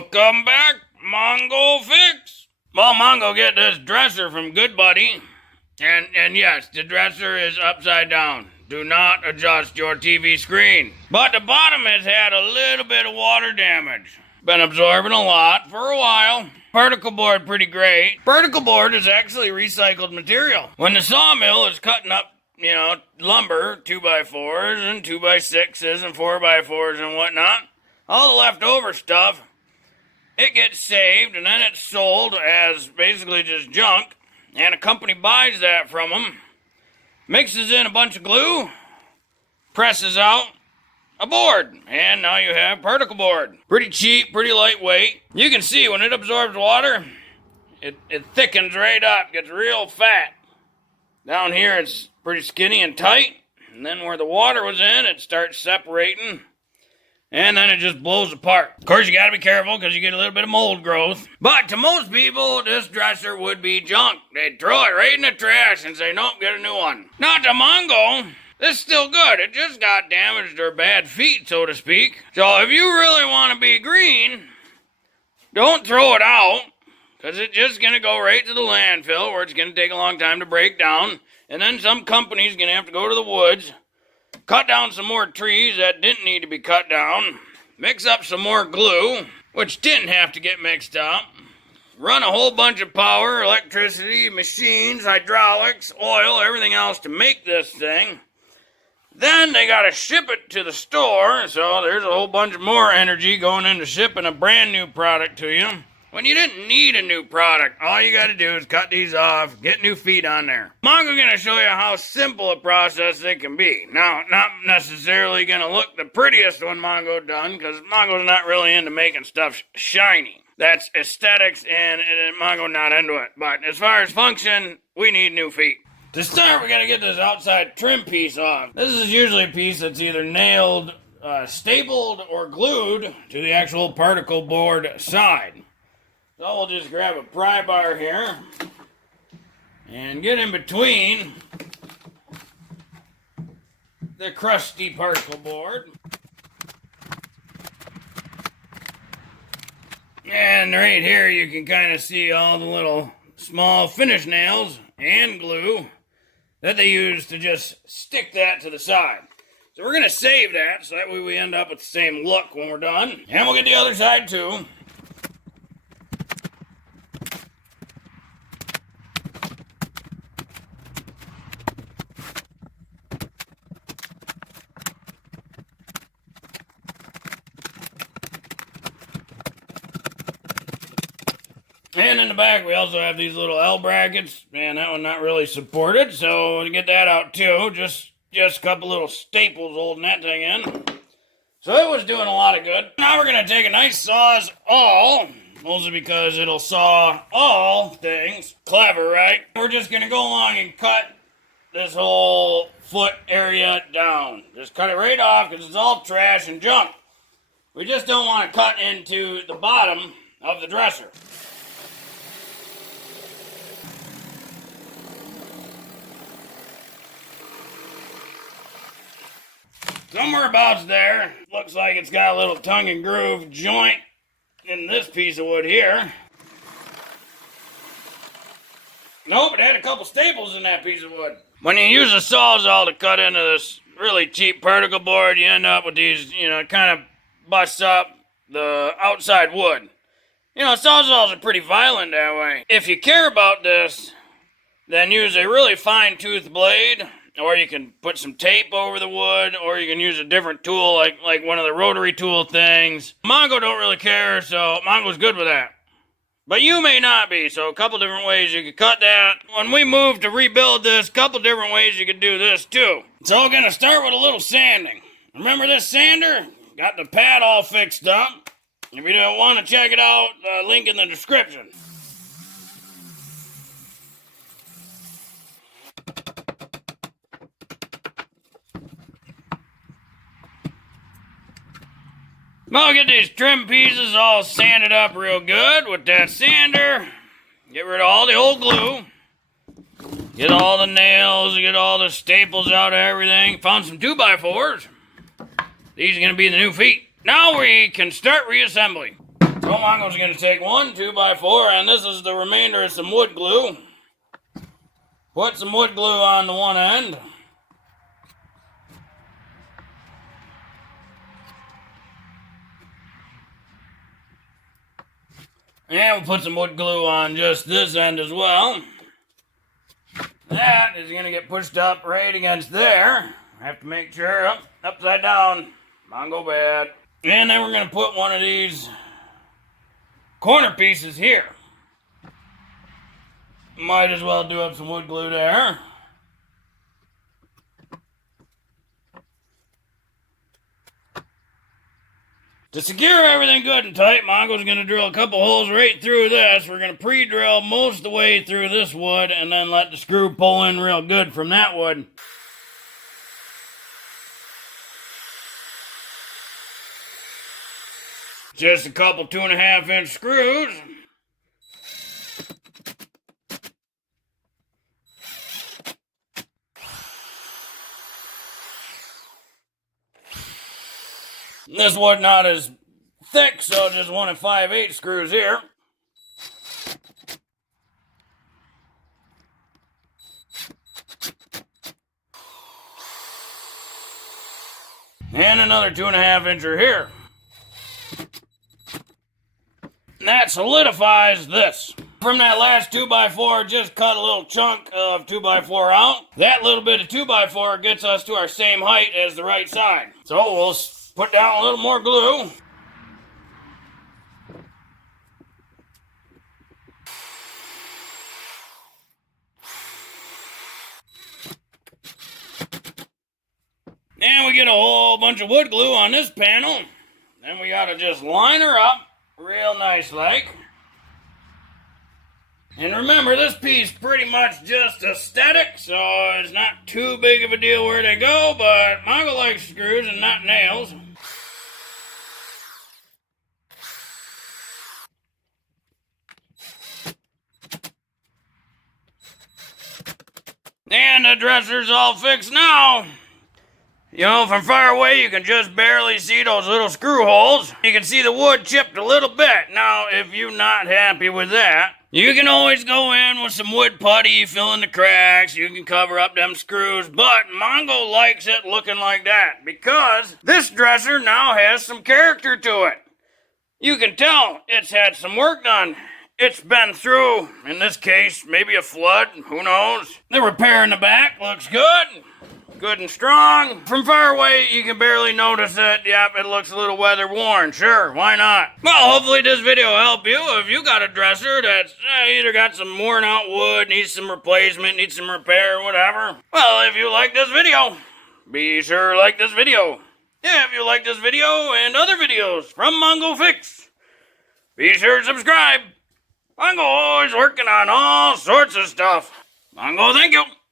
Welcome back, Mongo Fix. Well, Mongo, get this dresser from Good Buddy. And yes, the dresser is upside down. Do not adjust your TV screen. But the bottom has had a little bit of water damage. Been absorbing a lot for a while. Particle board pretty great. Particle board is actually recycled material. When the sawmill is cutting up, lumber, 2x4s and 2x6s and 4x4s and whatnot, all the leftover stuff, it gets saved and then it's sold as basically just junk, and a company buys that from them, mixes in a bunch of glue, presses out a board, and now you have particle board. Pretty cheap, pretty lightweight. You can see when it absorbs water, it thickens right up, gets real fat. Down here it's pretty skinny and tight, and then where the water was in, it starts separating, and then it just blows apart. Of course, you gotta be careful because you get a little bit of mold growth. But to most people, this dresser would be junk. They'd throw it right in the trash and say, nope, get a new one. Not to Mongo. This is still good. It just got damaged or bad feet, so to speak. So if you really want to be green, don't throw it out, because it's just going to go right to the landfill where it's going to take a long time to break down. And then some company's going to have to go to the woods, cut down some more trees that didn't need to be cut down, mix up some more glue, which didn't have to get mixed up, run a whole bunch of power, electricity, machines, hydraulics, oil, everything else to make this thing. Then they got to ship it to the store, so there's a whole bunch more energy going into shipping a brand new product to you. When you didn't need a new product, all you got to do is cut these off, get new feet on there. Mongo's going to show you how simple a process it can be. Now, not necessarily going to look the prettiest when Mongo done, because Mongo's not really into making stuff shiny. That's aesthetics, and Mongo not into it. But as far as function, we need new feet. To start, we got to get this outside trim piece off. This is usually a piece that's either nailed, stapled, or glued to the actual particle board side. So we'll just grab a pry bar here and get in between the crusty particle board. And right here you can kind of see all the little small finish nails and glue that they use to just stick that to the side. So we're going to save that so that way we end up with the same look when we're done. And we'll get the other side too. And in the back, we also have these little L brackets. Man, that one not really supported, so to get that out too, just a couple little staples holding that thing in. So it was doing a lot of good. Now we're going to take a nice Sawzall, mostly because it'll saw all things. Clever, right? We're just going to go along and cut this whole foot area down. Just cut it right off because it's all trash and junk. We just don't want to cut into the bottom of the dresser. Somewhere about there, looks like it's got a little tongue and groove joint in this piece of wood here. Nope, it had a couple staples in that piece of wood. When you use a Sawzall to cut into this really cheap particle board, you end up with these, it kind of busts up the outside wood. Sawzalls are pretty violent that way. If you care about this, then use a really fine tooth blade, or you can put some tape over the wood, or you can use a different tool like one of the rotary tool things. Mongo don't really care, so Mongo's good with that. But you may not be, so a couple different ways you could cut that. When we move to rebuild this, a couple different ways you could do this too. So we're going to start with a little sanding. Remember this sander? Got the pad all fixed up. If you don't want to check it out, link in the description. Well, get these trim pieces all sanded up real good with that sander. Get rid of all the old glue. Get all the nails, get all the staples out of everything. Found some 2x4s. These are going to be the new feet. Now we can start reassembly. So So Mongo's going to take one 2x4, and this is the remainder of some wood glue. Put some wood glue on the one end. And we'll put some wood glue on just this end as well. That is going to get pushed up right against there. I have to make sure, upside down, Mongo bad. And then we're going to put one of these corner pieces here. Might as well do up some wood glue there. To secure everything good and tight, Mongo's going to drill a couple holes right through this. We're going to pre-drill most of the way through this wood and then let the screw pull in real good from that wood. Just a couple 2.5-inch screws. This wood not as thick, so just 1 5/8 screws here. And another 2.5-incher here. That solidifies this. From that last 2x4, just cut a little chunk of 2x4 out. That little bit of 2x4 gets us to our same height as the right side. So we'll put down a little more glue. And we get a whole bunch of wood glue on this panel. Then we gotta just line her up real nice like. And remember, this piece pretty much just aesthetic, so it's not too big of a deal where they go, but Mongo likes screws and not nails. And the dresser's all fixed now. You know, from far away, you can just barely see those little screw holes. You can see the wood chipped a little bit. Now, if you're not happy with that, you can always go in with some wood putty, fill in the cracks. You can cover up them screws. But Mongo likes it looking like that because this dresser now has some character to it. You can tell it's had some work done. It's been through, in this case, maybe a flood. Who knows? The repair in the back looks good. Good and strong. From far away, you can barely notice it. Yep, it looks a little weather worn. Sure, why not? Well, hopefully this video will help you. If you got a dresser that's either got some worn out wood, needs some replacement, needs some repair, whatever. Well, if you like this video, be sure to like this video. Yeah, if you like this video and other videos from Mongo Fix, be sure to subscribe. Mongo always working on all sorts of stuff. Mongo, thank you.